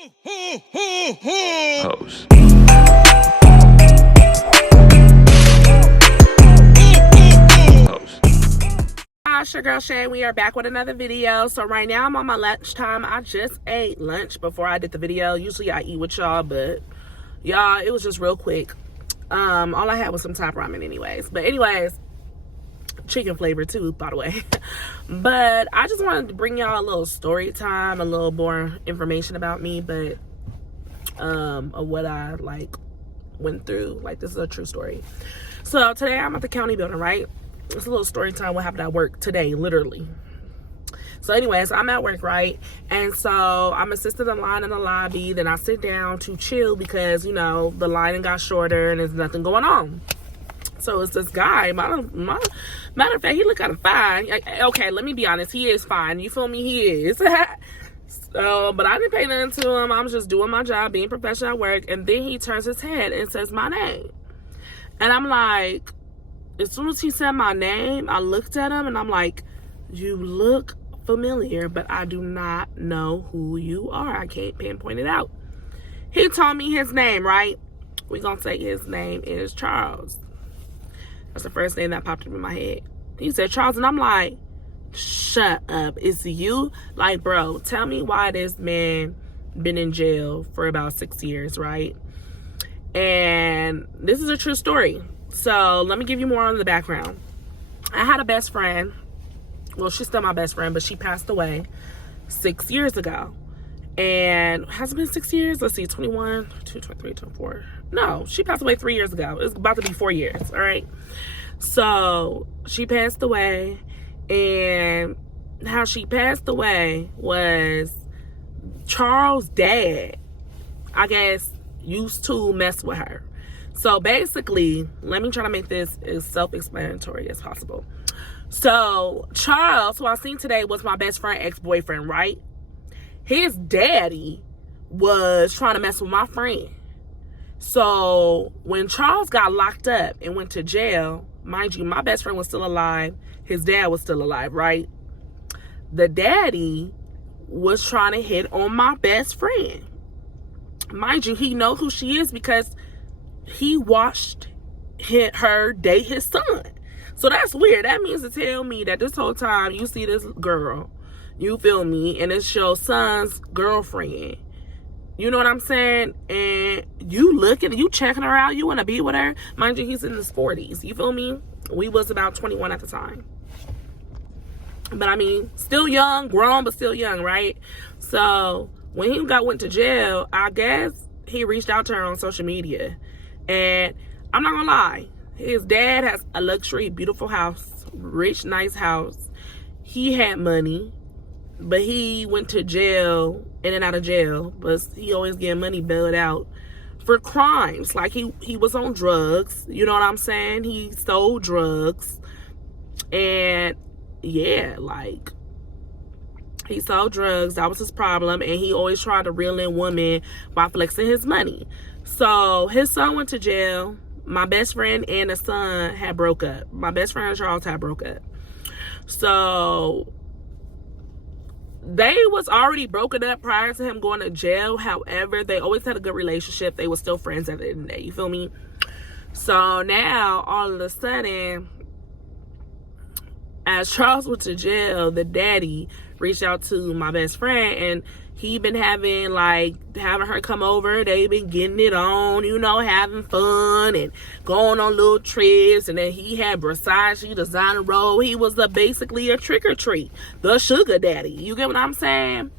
Hoes. Hi, it's your girl Shay. We are back with another video. So right now I'm on my lunchtime. I just ate lunch before I did the video. Usually I eat with y'all, but y'all, it was just real quick. All I had was some top ramen anyways. But anyways, chicken flavor too, by the way. But I just wanted to bring y'all a little story time, a little more information about me, but of what I went through. This is a true story. So today I'm at the county building, right? It's a little story time what happened at work today, literally. So anyways, I'm at work, right? And so I'm assisting in line in the lobby. Then I sit down to chill because, you know, the line got shorter and there's nothing going on. So it's this guy. Matter of fact, he look kind of fine. Okay, let me be honest. He is fine. You feel me? He is. So, but I didn't pay nothing to him. I was just doing my job, being professional at work. And then he turns his head and says my name. And I'm like, as soon as he said my name, I looked at him and I'm like, you look familiar, but I do not know who you are. I can't pinpoint it out. He told me his name, right? We're going to say his name is Charles. That's the first name that popped up in my head. He said Charles, and I'm like, shut up. It's you? Like, bro, tell me why this man been in jail for about 6 years, right? And this is a true story. So let me give you more on the background. I had a best friend. Well, she's still my best friend, but she passed away 6 years ago. And has it been 6 years? Let's see, 21, 22, 23, 24. No, she passed away 3 years ago. It's about to be 4 years, all right? So she passed away, and how she passed away was Charles' dad, I guess, used to mess with her. So basically, let me try to make this as self-explanatory as possible. So Charles, who I seen today, was my best friend, ex-boyfriend, right? His daddy was trying to mess with my friend. So when Charles got locked up and went to jail, mind you, my best friend was still alive. His dad was still alive, right? The daddy was trying to hit on my best friend. Mind you, he know who she is because he watched her date his son. So that's weird. That means to tell me that this whole time you see this girl, you feel me, and it's your son's girlfriend. You know what I'm saying? And you looking, you checking her out, you want to be with her. Mind you, he's in his 40s. You feel me? We was about 21 at the time. But I mean, still young, grown, but still young, right? So when he went to jail, I guess he reached out to her on social media. And I'm not gonna lie, his dad has a luxury, beautiful house, rich, nice house. He had money, but he went to jail, in and out of jail, but he always get money bailed out for crimes. Like he was on drugs, you know what I'm saying? He sold drugs, and yeah, like he sold drugs. That was his problem, and he always tried to reel in women by flexing his money. So his son went to jail. My best friend and the son had broke up. My best friend and Charles had broke up. So they was already broken up prior to him going to jail. However, they always had a good relationship. They were still friends at the end of the day. You feel me? So now, all of a sudden, as Charles went to jail, the daddy reached out to my best friend, and he been having her come over. They been getting it on, you know, having fun and going on little trips. And then he had Versace designer robe. He was basically a trick or treat, the sugar daddy. You get what I'm saying?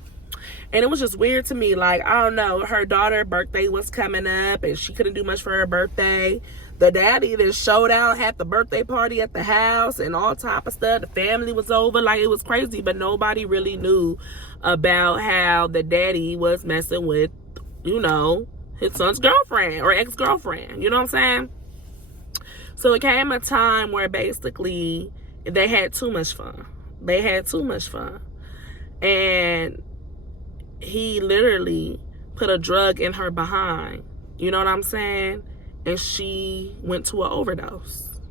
And it was just weird to me. Like, I don't know, her daughter's birthday was coming up and she couldn't do much for her birthday. The daddy then showed out, had the birthday party at the house and all type of stuff. The family was over. Like, it was crazy, but nobody really knew about how the daddy was messing with, you know, his son's girlfriend or ex-girlfriend. You know what I'm saying? So it came a time where basically they had too much fun. They had too much fun. And he literally put a drug in her behind. You know what I'm saying? And she went to an overdose.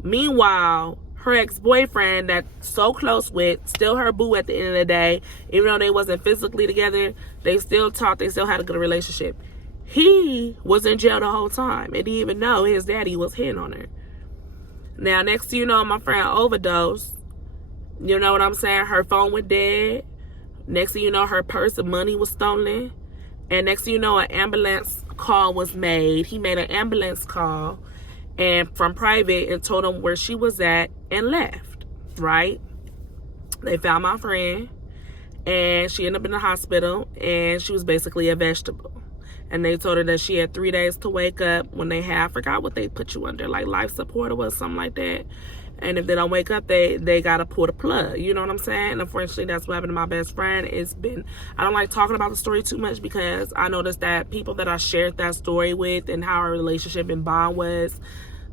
Meanwhile, her ex-boyfriend that so close with, still her boo at the end of the day, even though they wasn't physically together, they still talked, they still had a good relationship. He was in jail the whole time and didn't even know his daddy was hitting on her. Now, next thing you know, my friend overdosed. You know what I'm saying? Her phone went dead. Next thing you know, her purse and money was stolen. And next thing you know, an ambulance call was made. He made an ambulance call and from private and told him where she was at and left, right? They found my friend and she ended up in the hospital and she was basically a vegetable. And they told her that she had 3 days to wake up when they had, I forgot what they put you under, like life support or something like that. And if they don't wake up, they got to pull the plug. You know what I'm saying? And unfortunately, that's what happened to my best friend. I don't like talking about the story too much because I noticed that people that I shared that story with and how our relationship and bond was,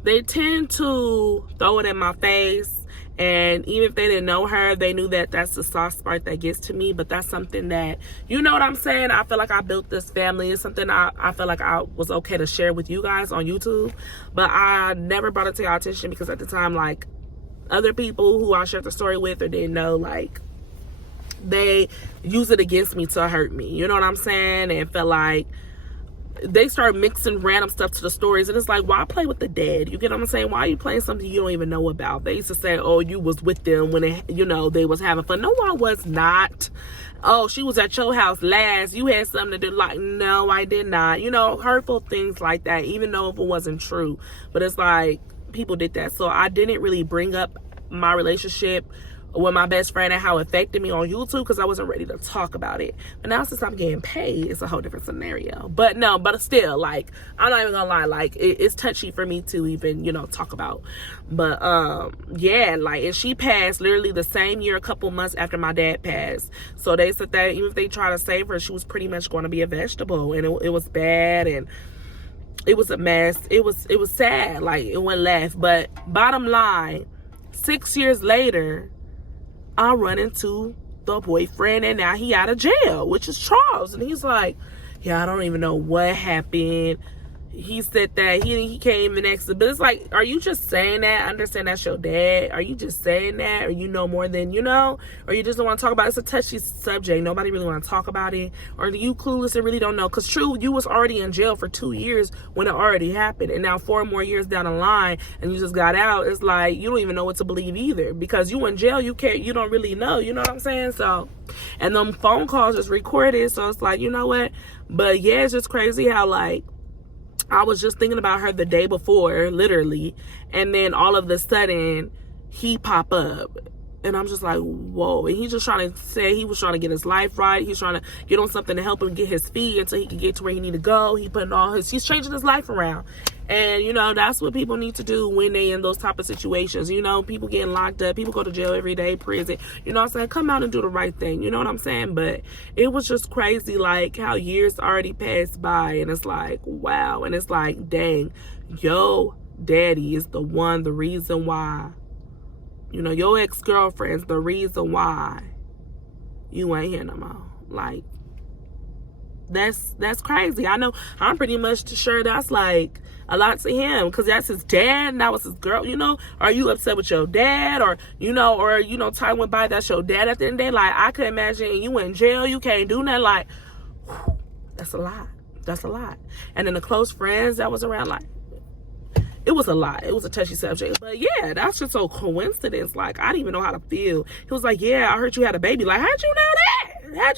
they tend to throw it in my face. And even if they didn't know her, they knew that that's the soft spot that gets to me. But that's something that, you know what I'm saying? I feel like I built this family. It's something I feel like I was okay to share with you guys on YouTube. But I never brought it to your attention because at the time, like, other people who I shared the story with or didn't know, like, they use it against me to hurt me. You know what I'm saying? And felt like they start mixing random stuff to the stories, and it's like, why play with the dead? You get what I'm saying? Why are you playing something you don't even know about? They used to say, oh, you was with them when they, you know, they was having fun. No, I was not. Oh, she was at your house last, you had something to do. Like, no, I did not. You know, hurtful things like that, even though if it wasn't true. But it's like, people did that. So I didn't really bring up my relationship with my best friend and how it affected me on YouTube because I wasn't ready to talk about it. But now since I'm getting paid, it's a whole different scenario. But no, but still, like, I'm not even gonna lie, like, it's touchy for me to even, you know, talk about. But yeah, like, and she passed literally the same year, a couple months after my dad passed. So they said that even if they try to save her, she was pretty much going to be a vegetable, and it was bad, and it was a mess. It was sad, like, it went left. But bottom line, 6 years later, I run into the boyfriend, and now he out of jail, which is Charles. And he's like, yeah, I don't even know what happened. He said that he came the next, but it's like, are you just saying that? I understand that's your dad. Are you just saying that? Or you know more than you know? Or you just don't want to talk about it? It's a touchy subject. Nobody really want to talk about it. Or you clueless and really don't know? Because true, you was already in jail for 2 years when it already happened. And now 4 more years down the line and you just got out. It's like, you don't even know what to believe either. Because you in jail, you don't really know. You know what I'm saying? So, and them phone calls is recorded. So it's like, you know what? But yeah, it's just crazy how, like, I was just thinking about her the day before, literally, and then all of a sudden, he pop up, and I'm just like, whoa. And he's just trying to say he was trying to get his life right. He's trying to get on something to help him get his feet until he can get to where he need to go. He's changing his life around. And, you know, that's what people need to do when they in those type of situations. You know, people getting locked up. People go to jail every day, prison. You know what I'm saying? Come out and do the right thing. You know what I'm saying? But it was just crazy, like, how years already passed by. And it's like, wow. And it's like, dang, yo, daddy is the reason why. You know, your ex-girlfriend's the reason why you ain't here no more. Like, that's crazy. I know I'm pretty much sure that's like a lot to him because that's his dad and that was his girl. You know, are you upset with your dad? Or time went by, that's your dad at the end of the day. Like, I could imagine you in jail, you can't do nothing. Like, whew, that's a lot. And then the close friends that was around, like, it was a lot. It was a touchy subject. But yeah, that's just so coincidence. Like, I didn't even know how to feel. He was like, yeah, I heard you had a baby. Like, how'd you know that?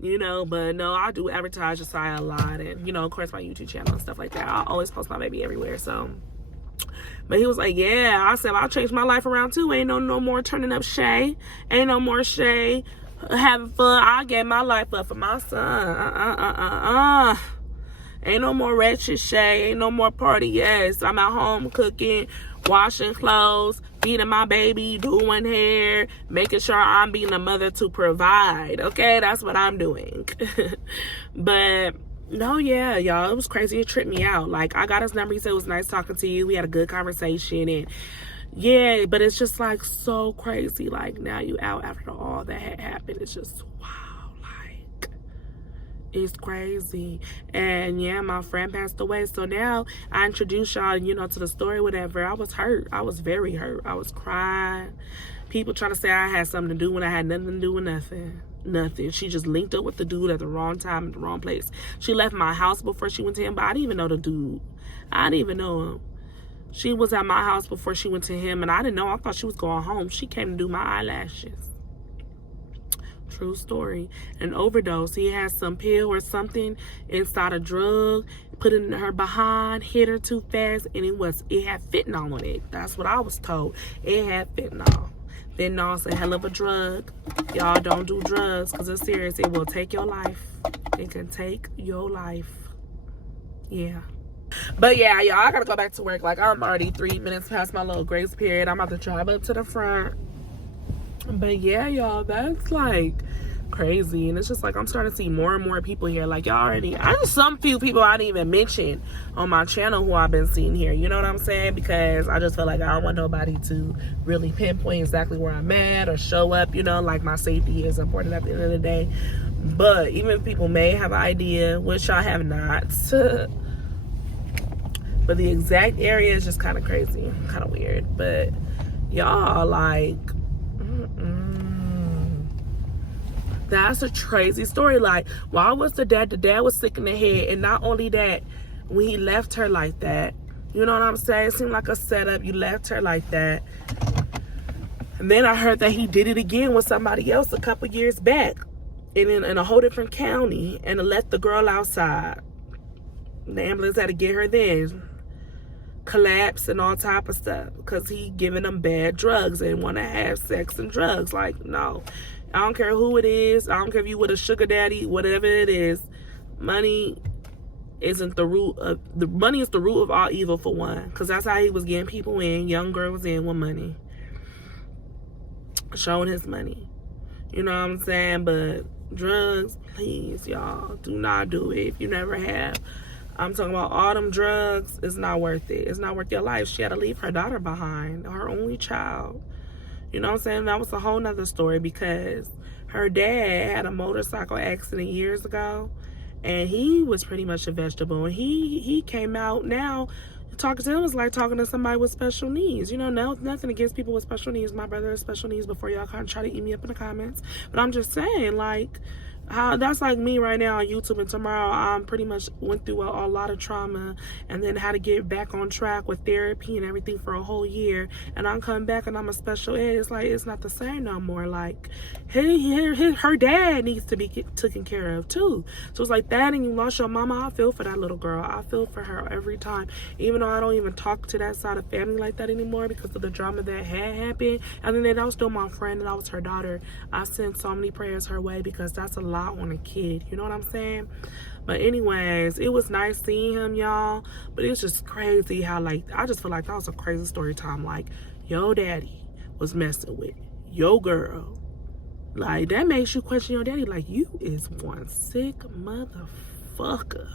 You know, but no, I do advertise Jesiah a lot. And, you know, of course, my YouTube channel and stuff like that. I always post my baby everywhere. So, but he was like, yeah. I said, I'll change my life around too. Ain't no more turning up Shay. Ain't no more Shay having fun. I gave my life up for my son. Ain't no more wretched Shay. Ain't no more party. Yes, I'm at home cooking, washing clothes, feeding my baby, doing hair, making sure I'm being a mother to provide. Okay, that's what I'm doing. But no, yeah, y'all, it was crazy. It tripped me out. Like, I got his number. He said it was nice talking to you. We had a good conversation. And yeah, but it's just like so crazy. Like, now you out after all that had happened. It's just wow. It's crazy. And yeah, my friend passed away. So now I introduce y'all, you know, to the story, whatever. I was hurt. I was very hurt. I was crying. People trying to say I had something to do when I had nothing to do with nothing. Nothing. She just linked up with the dude at the wrong time, at the wrong place. She left my house before she went to him, but I didn't even know the dude. I didn't even know him. She was at my house before she went to him, and I didn't know. I thought she was going home. She came to do my eyelashes. True story. An overdose. He had some pill or something inside a drug, put it in her behind, hit her too fast, and it had fentanyl on it. That's what I was told. It had fentanyl. Fentanyl's a hell of a drug. Y'all don't do drugs because it's serious. It will take your life. It can take your life. Yeah. But yeah, y'all, I gotta go back to work. Like, I'm already 3 minutes past my little grace period. I'm about to drive up to the front. But yeah, y'all, that's like crazy. And it's just like I'm starting to see more and more people here. Like, y'all already, some few people I didn't even mention on my channel who I've been seeing here. You know what I'm saying? Because I just feel like I don't want nobody to really pinpoint exactly where I'm at or show up. You know, like, my safety is important at the end of the day. But even if people may have an idea, which I have not, but the exact area is just kind of crazy, kind of weird. But y'all, like, that's a crazy story. Like, why was the dad was sick in the head, and not only that, when he left her like that, you know what I'm saying? It seemed like a setup. You left her like that. And then I heard that he did it again with somebody else a couple years back in a whole different county, and left the girl outside. The ambulance had to get her then. Collapse and all type of stuff because he giving them bad drugs and want to have sex and drugs. Like, no, I don't care who it is. I don't care if you with a sugar daddy, whatever it is. Money isn't the root of money is the root of all evil, for one, because that's how he was getting people in, young girls in, with money, showing his money. You know what I'm saying? But drugs, please, y'all, do not do it if you never have. I'm talking about all them drugs. It's not worth it. It's not worth your life. She had to leave her daughter behind, her only child. You know what I'm saying? That was a whole nother story, because her dad had a motorcycle accident years ago, and he was pretty much a vegetable. And he came out now. Talking to him was like talking to somebody with special needs. You know, nothing against people with special needs. My brother has special needs, before y'all kind of try to eat me up in the comments. But I'm just saying, like, that's like me right now on YouTube, and tomorrow I'm pretty much went through a lot of trauma, and then had to get back on track with therapy and everything for a whole year, and I'm coming back and I'm a special ed. It's like, it's not the same no more. Like, her dad needs to be taken care of too. So it's like that, and you lost your mama. I feel for that little girl. I feel for her every time, even though I don't even talk to that side of family like that anymore because of the drama that had happened. And then that was still my friend, and that was her daughter. I sent so many prayers her way, because that's a lot on a kid. You know what I'm saying? But anyways, it was nice seeing him, y'all. But it's just crazy how, like, I just feel like that was a crazy story time. Like, your daddy was messing with your girl. Like, that makes you question your daddy. Like, you is one sick motherfucker.